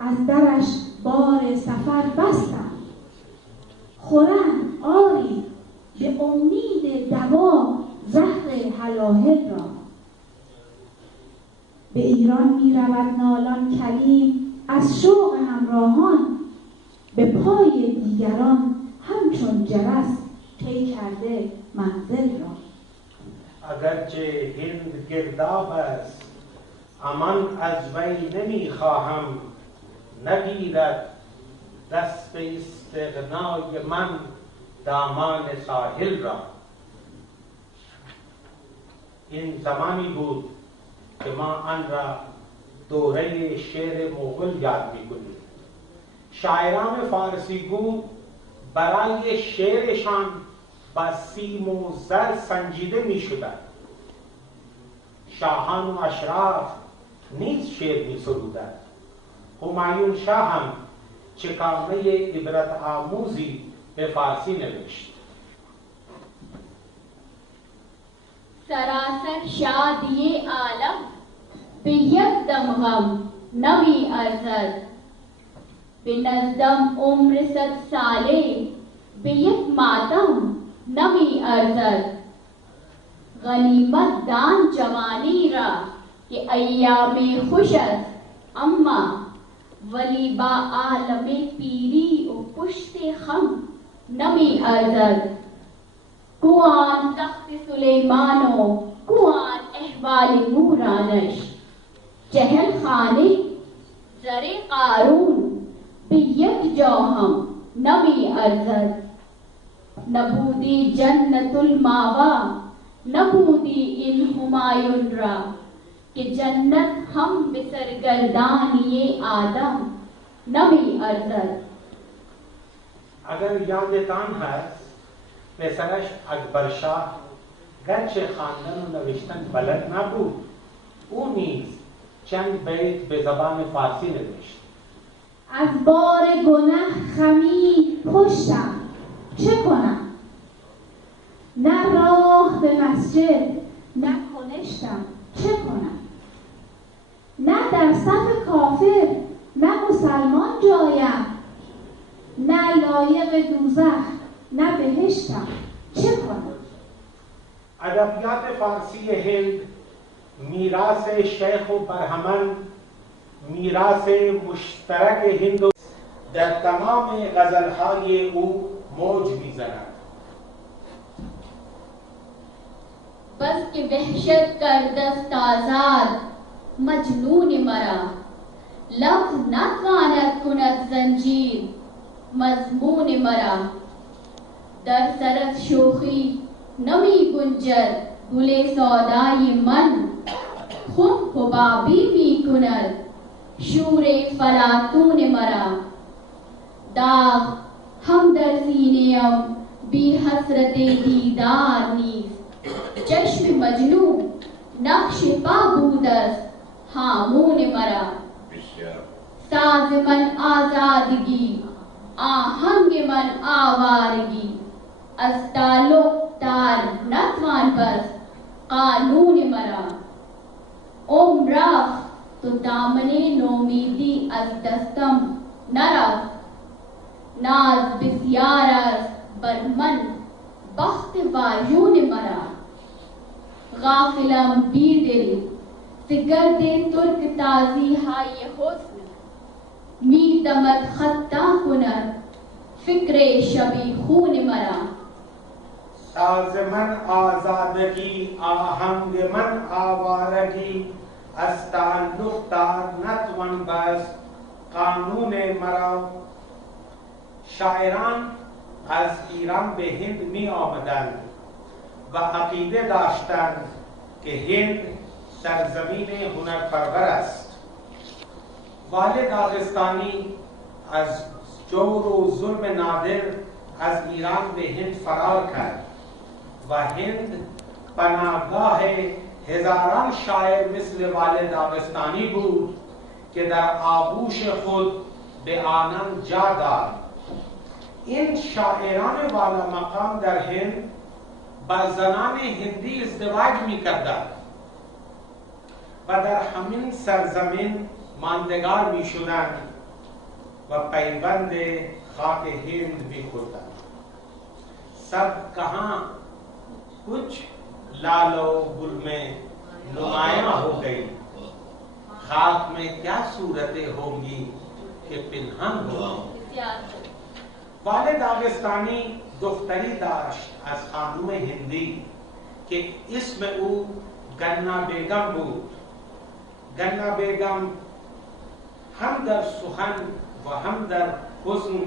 از درش بار سفر بستم. خورند آری به امید دوا زهر هلاهل را. به ایران می رود نالان کلیم از شوق همراهان، به پای دیگران همچون جرس طی کرده منزل را. اگرچه هند گرداب است امان از وی نمی خواهم، نگیرد دست به استغنای من دامان ساحل را. این زمانی بود که ما آن را دوره شعر مغول یاد می‌کنیم. شاعران فارسی گو برای شعرشان با سیم و زر سنجیده می‌شدند. شاهان و اشراف نیز شعر می‌سرودند. همایون شاه هم چکامه عبرت آموزی به فارسی نوشت. سراسر شادی عالم به یک دم غم نمی ارزد، به نزدم عمر 100 ساله به یک ماتم نمی ارزد. غنیمت دان جوانی را که ایام خوش است، اما ولی با عالم پیری و پشت خم نمی ارزد. کوان تخت سلیمان و کوان احوال مورانش، چهل خانه زر قارون به یک جا هم نمی ارزد. نبودی جنت الماوا نبودی این همایون را، که جنت هم به سرگردانی آدم نمی ارزد. اگر یادتان هست پسرش اکبر شاه گرچه خواندن و نوشتن بلد نبود، او نیز چند بیت به زبان فارسی نوشت. از بار گنه خمی پشتم چه کنم؟ نه راه به مسجد نه کنشتم چه کنم؟ نه در صف کافر نه مسلمان جایم، نه لایق دوزخ نه بهشتم چه کنم؟ ادبیات فارسی هند میراث شیخ و برهمن، میراث مشترک هند و در تمام غزلهای او موج میزند. بس که وحشت کردست آزاد مجنون مرا، لفظ نتواند کند زنجیر مضمون مرا. در سرت شوخی نمی گنجد گل سودای من، خون حبابی می کند شور فلاطون مرا. داغ هم در سینه‌ام بی حسرت دیدار نیست، چشم مجنون نقش پا بود است هامون مرا. ساز من آزادگی آهنگ من آوارگی، از تعلق تار نتوان بست قانون مرا. عمر رفت تو دامن نومیدی از دستم نرفت، ناز بسیار است بر من بخت واژون مرا. غافلم بیدل ز گرد ترک تازی های حسن، می دمد خطا کند فکر شبیخون مرا. ساز من آزادگی آهنگ من آوارگی، از تعلق تار نتوان بست قانون مرا. شاعران از ایران به هند می آمدند و عقیده داشتند که هند سرزمین هنرپرور است. والد داغستانی از جور و ظلم نادر از ایران به هند فرار کرد و هند پناهگاه هزاران شاعر مثل والد داغستانی بود که در آغوش خود به آنان جا داد. این شاعران والا مقام در هند با زنان هندی ازدواج می کردند و در همین سرزمین ماندگار می شدند و پیوند خاک हिंद भी खुलता। सब कहाँ कुछ लालो गुल में नुमाया हो गई, खाक में क्या सूरतें होंगी कि पिन्हान हो। वाले दागिस्तानी दुख्तरी दाश्त از خانم هندی که اسم او گنا بیگم بود. گنا بیگم هم در سخن و هم در حسن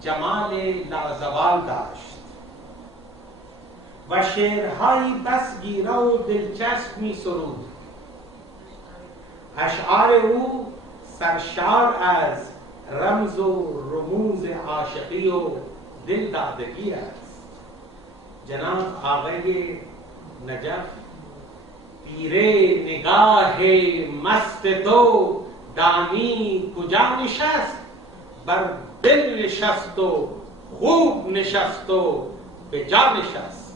جمال لازوال داشت و شعرهایی بس گیرا و دلچسب می سرود. اشعار او سرشار از رمز و رموز عاشقی و دل دادگی است. جناب آقای نجف پیره نگاه مست تو دانی کجا نشست، بر دل نشست و خوب نشست و به جا نشست.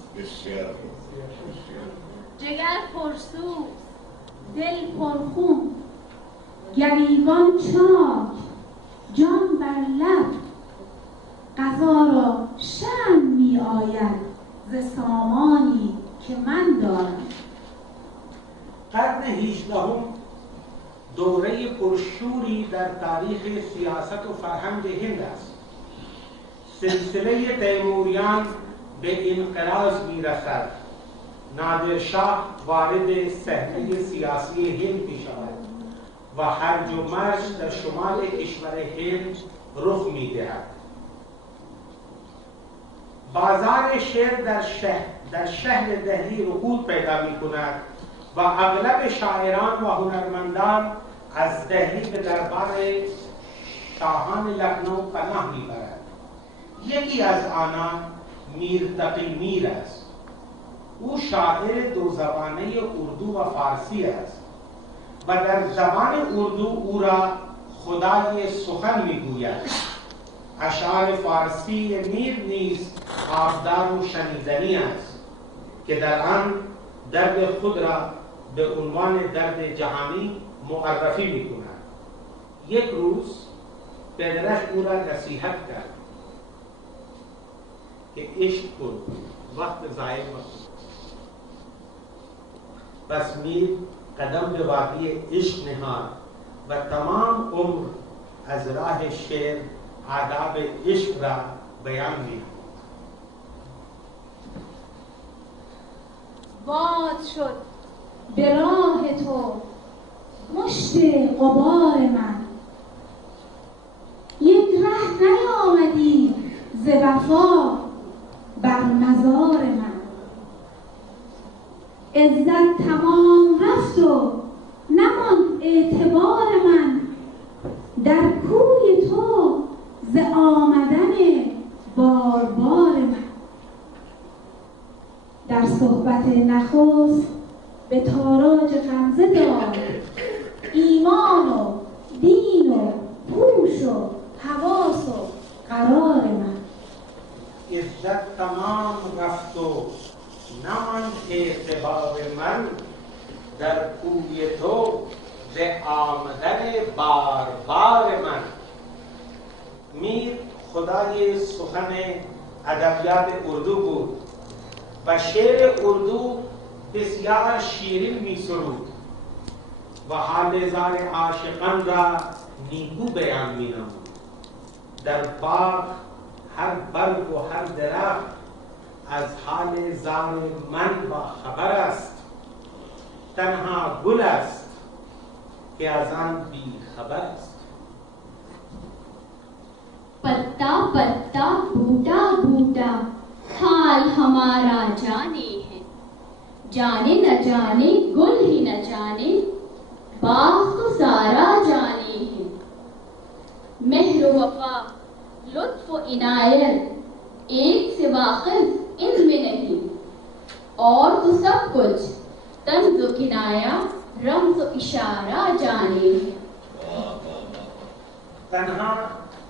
جگر پرسوز دل پرخون، گریبان چاک جان بر لب، قضا را شرم می آید ز سامانی که من دارم. قرن 18 دوره پرشوری در تاریخ سیاست و فرهنگ هند است. سلسله تیموریان به انقراض می رسد. نادرشاه وارد صحنه سیاسی هند می شود و هرج و مرج در شمال کشور هند رخ می دهد. بازار شعر در شهر دهلی رکود پیدا می کند و اغلب شاعران و هنرمندان از دهلی به دربار شاهان لکنو پناه می برند. یکی از آنان میر تقی میر است. او شاعر دو زبانه اردو و فارسی است و در زبان اردو او را خدای سخن می گوید. اشعار فارسی میر نیز آبدار و شنیدنی است که در آن درد خود را به عنوان درد جهانی معرفی می کند. یک روز پدرش او را نصیحت کرد که عشق کن، وقت ضایع مکن. پس میر قدم به وادی عشق نهاد و تمام عمر از راه شعر آداب عشق را بیان می. باد شد به راه تو مشت غبار من، یک ره نیامدی ز وفا بر مزار من. عزت تمام رفت و نماند اعتبار من، در کوی تو ز آمدن باربار من. در صحبت نخست به تاراج غمزه داد، ایمان و دین و هوش و حواس و قرار من. عزت تمام رفت و نماند اعتبار من، در کوی تو به آمدن باربار من. میر خدای سخن ادبیات اردو بود و شعر اردو بسیار شیرین می سرود و حال زار عاشقان را نیکو بیان می نمود. در باغ هر برگ و هر درخت از حال زار من با خبر است، تنها گل است که از آن بی خبر است. पत्ता पत्ता बूटा बूटा हाल हमारा जाने है, जाने न जाने गुल ही न जाने बाग तो सारा जाने है। मेहर वफा लुत्फ इनायत एक से वाकिफ इनमें नहीं, और तो सब कुछ तंज़ व किनाया रम्ज़ व इशारा जाने है। तन्हा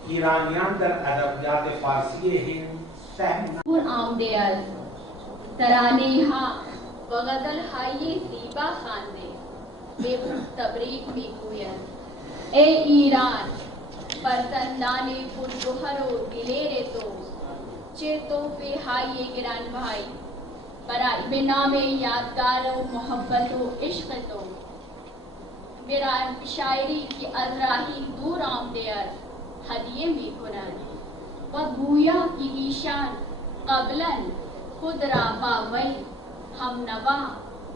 ایرانیان در ادبیات فارسی هند سهم پر آمده است. ترانه ها و غزل های زیبا خوانده به او تبریک میگوید. ای ایران परतंदाने पुरगोहरो दिलेरे तो चेतो पे हाइए गिरान भाई बराई बेनामे यादगारो मोहब्बतो इश्क तो मेरा शायरी की अजराही दूर आमदेर हदिये में कुरानी व गुया की ईशान कबलन खुद राबा वही हम नवा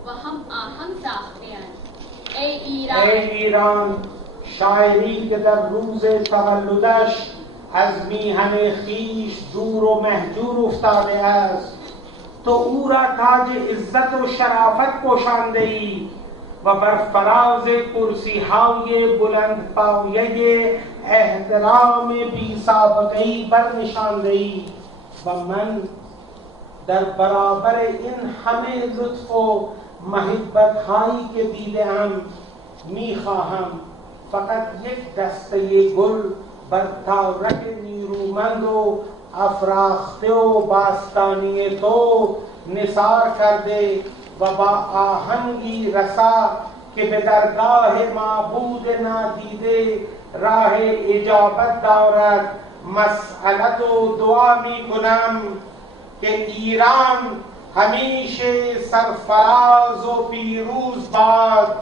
व हम आहंग साख्तियान ए ईरान शायरी के दर रूज़े तवल्लुदश از میهن خویش دور و مهجور افتاده است تو او را تاج عزت و شرافت پوشانده ای و بر فراز کرسی های بلند پایه احترام بی سابقه ای برنشانده ای و من در برابر این همه لطف و محبت هایی که دیدم میخواهم فقط یک دسته گل بر تارک نیرومند و افراخته و باستانی تو نثار کرده و با آهنگی رسا که به درگاه معبود نادیده راه اجابت دارد مسئلت و دعا می کنم که ایران همیشه سرفراز و پیروز باد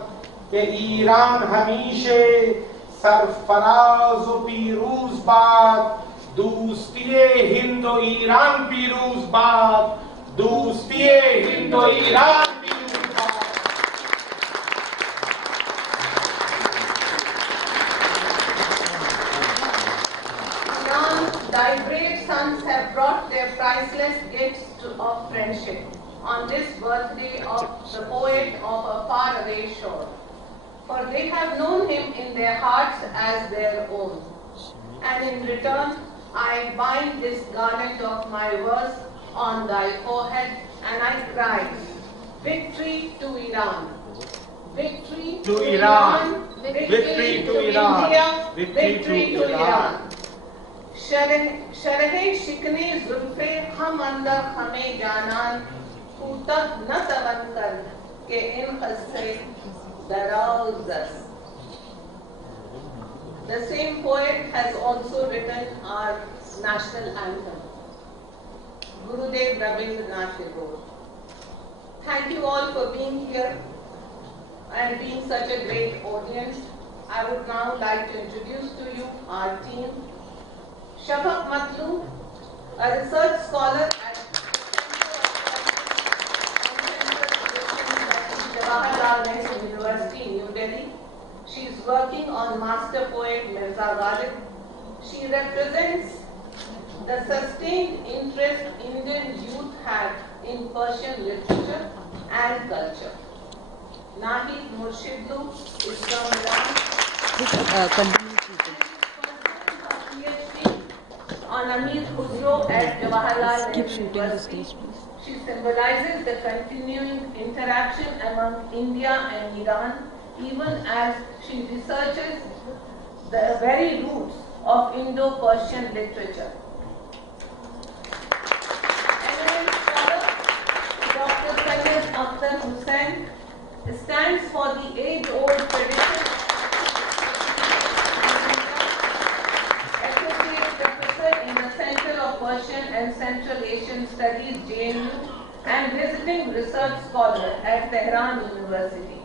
که ایران همیشه سرفراز و پیروز باد دوستی هند و ایران پیروز باد دوستی هند و ایران پیروز باد Iran, thy brave sons have brought their priceless gifts of friendship on this birthday of the poet of a faraway shore. For they have known him in their hearts as their own. And in return, I bind this garland of my verse on thy forehead, and I cry, victory to Iran, victory to Iran, victory to India, victory to Iran. शरहे शिकने जुल्फे हम अंदर हमें जानान कूतक न तवन कर के इन खस्से darauz us. The same poet has also written our national anthem, Gurudev Rabindranath Tagore. Thank you all for being here and being such a great audience. I would now like to introduce to you our team. Shafaq Matlu, a research scholar at Jawaharlal Nehru University, New Delhi. She is working on master poet Mirza Ghalib. She represents the sustained interest Indian youth had in Persian literature and culture. Nahid Murshidlu is from Iran. On Amir Khusro at Jawaharlal Nehru University. She symbolizes the continuing interaction among India and Iran, even as she researches the very roots of Indo-Persian literature. Eminent scholar Dr. Syed Akhtar Hussain stands for the age-old tradition. Associate Professor in the Center of Persian and Central Asian Studies, JNU, and visiting research scholar at Tehran University.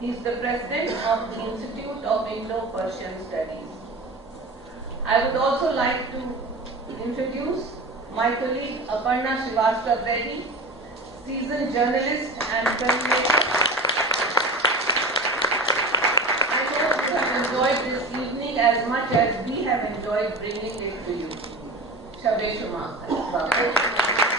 He is the president of the Institute of Indo-Persian Studies. I would also like to introduce my colleague Aparna Srivastav Reddy, seasoned journalist and filmmaker. I hope you have enjoyed this evening as much as we have enjoyed bringing it to you. Shabbe Shumakar.